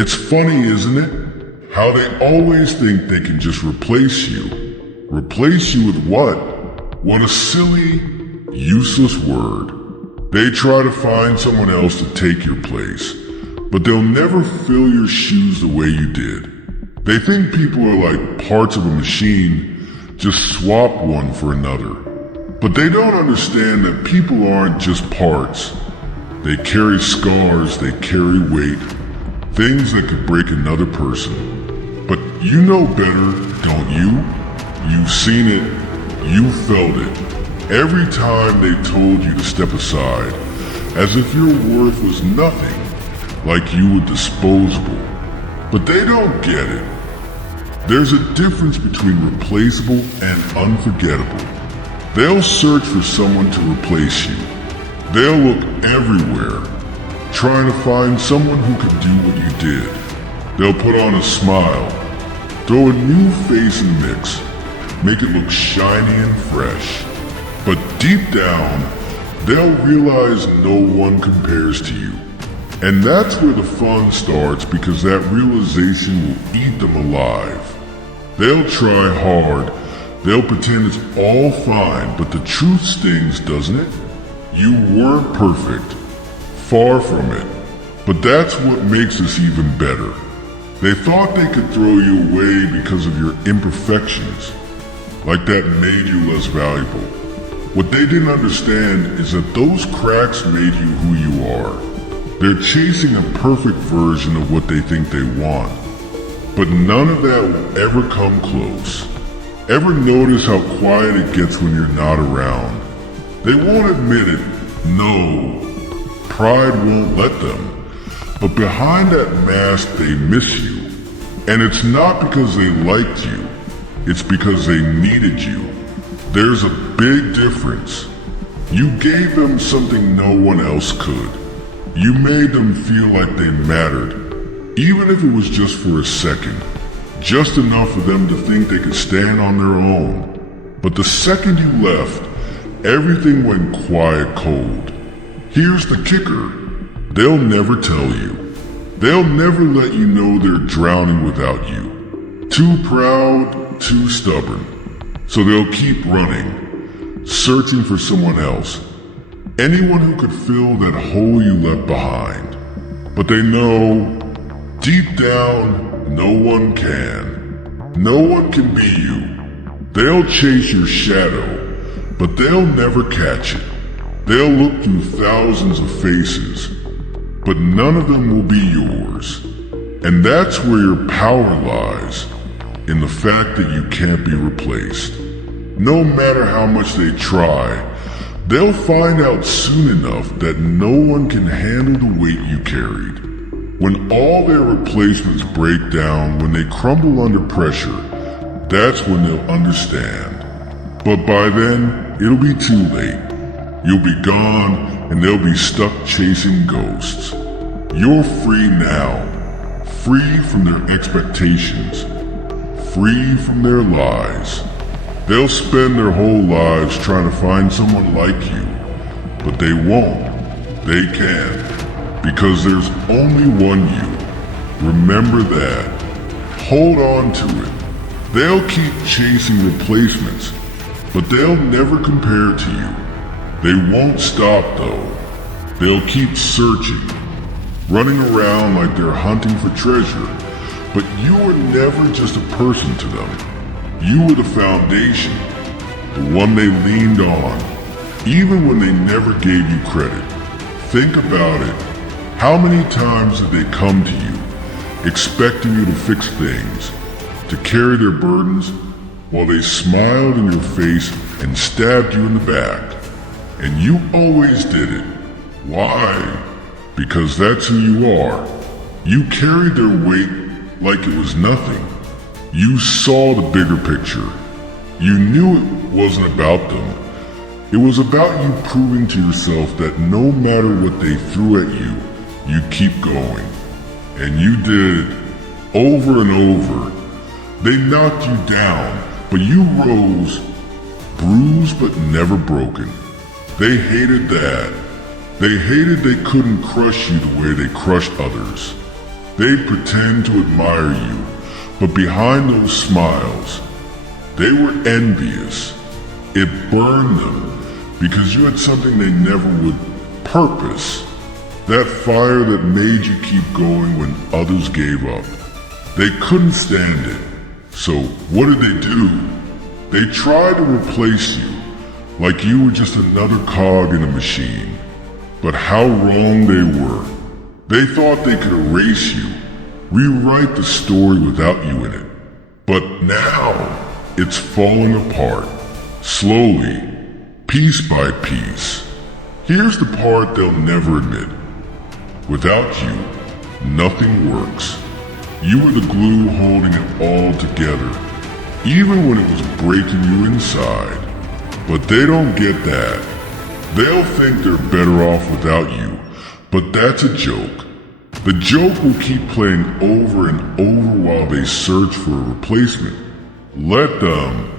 It's funny, isn't it? How they always think they can just replace you. Replace you with what? What a silly, useless word. They try to find someone else to take your place, but they'll never fill your shoes the way you did. They think people are like parts of a machine, just swap one for another. But they don't understand that people aren't just parts. They carry scars, they carry weight, things that could break another person. But you know better, don't you? You've seen it, you felt it. Every time they told you to step aside, as if your worth was nothing, like you were disposable. But they don't get it. There's a difference between replaceable and unforgettable. They'll search for someone to replace you. They'll look everywhere, trying to find someone who can do what you did. They'll put on a smile, throw a new face in the mix, make it look shiny and fresh. But deep down, they'll realize no one compares to you. And that's where the fun starts, because that realization will eat them alive. They'll try hard, they'll pretend it's all fine, but the truth stings, doesn't it? You weren't perfect, far from it. But that's what makes this even better. They thought they could throw you away because of your imperfections, like that made you less valuable. What they didn't understand is that those cracks made you who you are. They're chasing a perfect version of what they think they want. But none of that will ever come close. Ever notice how quiet it gets when you're not around? They won't admit it, no. Pride won't let them. But behind that mask they miss you. And it's not because they liked you, it's because they needed you. There's a big difference. You gave them something no one else could. You made them feel like they mattered, even if it was just for a second. Just enough for them to think they could stand on their own. But the second you left, everything went quiet cold. Here's the kicker. They'll never tell you. They'll never let you know they're drowning without you. Too proud, too stubborn. So they'll keep running, searching for someone else. Anyone who could fill that hole you left behind. But they know, deep down, no one can. No one can be you. They'll chase your shadow, but they'll never catch it. They'll look through thousands of faces, but none of them will be yours. And that's where your power lies, in the fact that you can't be replaced. No matter how much they try, they'll find out soon enough that no one can handle the weight you carried. When all their replacements break down, when they crumble under pressure, that's when they'll understand. But by then, it'll be too late. You'll be gone, and they'll be stuck chasing ghosts. You're free now, free from their expectations, free from their lies. They'll spend their whole lives trying to find someone like you, but they won't. They can't, because there's only one you. Remember that. Hold on to it. They'll keep chasing replacements, but they'll never compare to you. They won't stop though. They'll keep searching, running around like they're hunting for treasure, but you were never just a person to them. You were the foundation, the one they leaned on, even when they never gave you credit. Think about it. How many times did they come to you, expecting you to fix things, to carry their burdens, while they smiled in your face and stabbed you in the back? And you always did it. Why? Because that's who you are. You carried their weight like it was nothing. You saw the bigger picture. You knew it wasn't about them. It was about you proving to yourself that no matter what they threw at you, you'd keep going. And you did it over and over. They knocked you down, but you rose, bruised but never broken. They hated that. They hated they couldn't crush you the way they crushed others. They'd pretend to admire you, but behind those smiles, they were envious. It burned them because you had something they never would: purpose. That fire that made you keep going when others gave up. They couldn't stand it. So what did they do? They tried to replace you, like you were just another cog in a machine. But how wrong they were. They thought they could erase you, rewrite the story without you in it. But now, it's falling apart, slowly, piece by piece. Here's the part they'll never admit. Without you, nothing works. You were the glue holding it all together, even when it was breaking you inside. But they don't get that. They'll think they're better off without you, but that's a joke. The joke will keep playing over and over while they search for a replacement. Let them.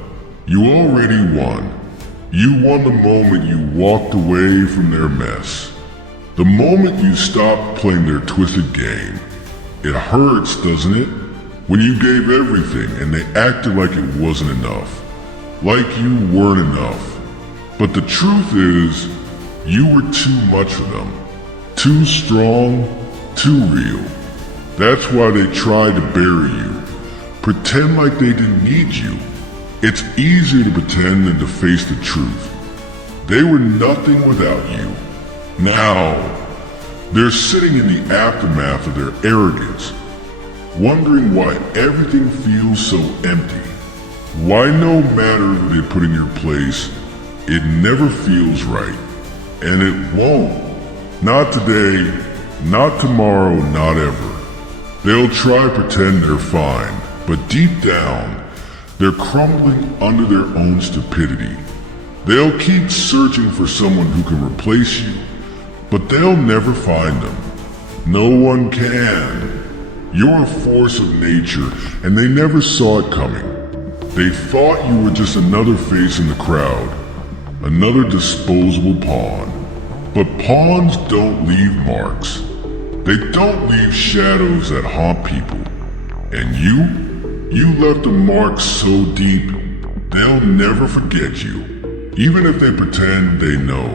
You already won. You won the moment you walked away from their mess. The moment you stopped playing their twisted game. It hurts, doesn't it? When you gave everything and they acted like it wasn't enough. Like you weren't enough. But the truth is, you were too much for them. Too strong, too real. That's why they tried to bury you. Pretend like they didn't need you. It's easier to pretend than to face the truth. They were nothing without you. Now, they're sitting in the aftermath of their arrogance, wondering why everything feels so empty. Why no matter who they put in your place, it never feels right. And it won't. Not today, not tomorrow, not ever. They'll try to pretend they're fine, but deep down, they're crumbling under their own stupidity. They'll keep searching for someone who can replace you, but they'll never find them. No one can. You're a force of nature, and they never saw it coming. They thought you were just another face in the crowd, another disposable pawn. But pawns don't leave marks. They don't leave shadows that haunt people. And you left a mark so deep, they'll never forget you. Even if they pretend they know.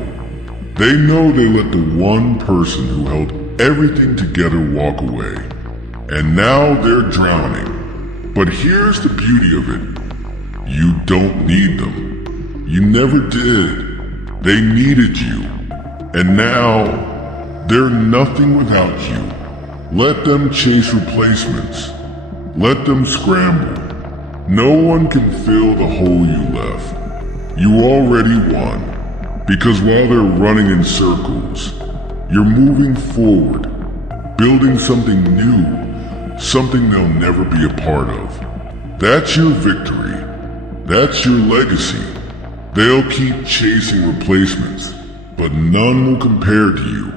They know they let the one person who held everything together walk away. And now they're drowning. But here's the beauty of it. You don't need them. You never did. They needed you. And now, they're nothing without you. Let them chase replacements. Let them scramble. No one can fill the hole you left. You already won. Because while they're running in circles, you're moving forward, building something new, something they'll never be a part of. That's your victory. That's your legacy. They'll keep chasing replacements, but none will compare to you.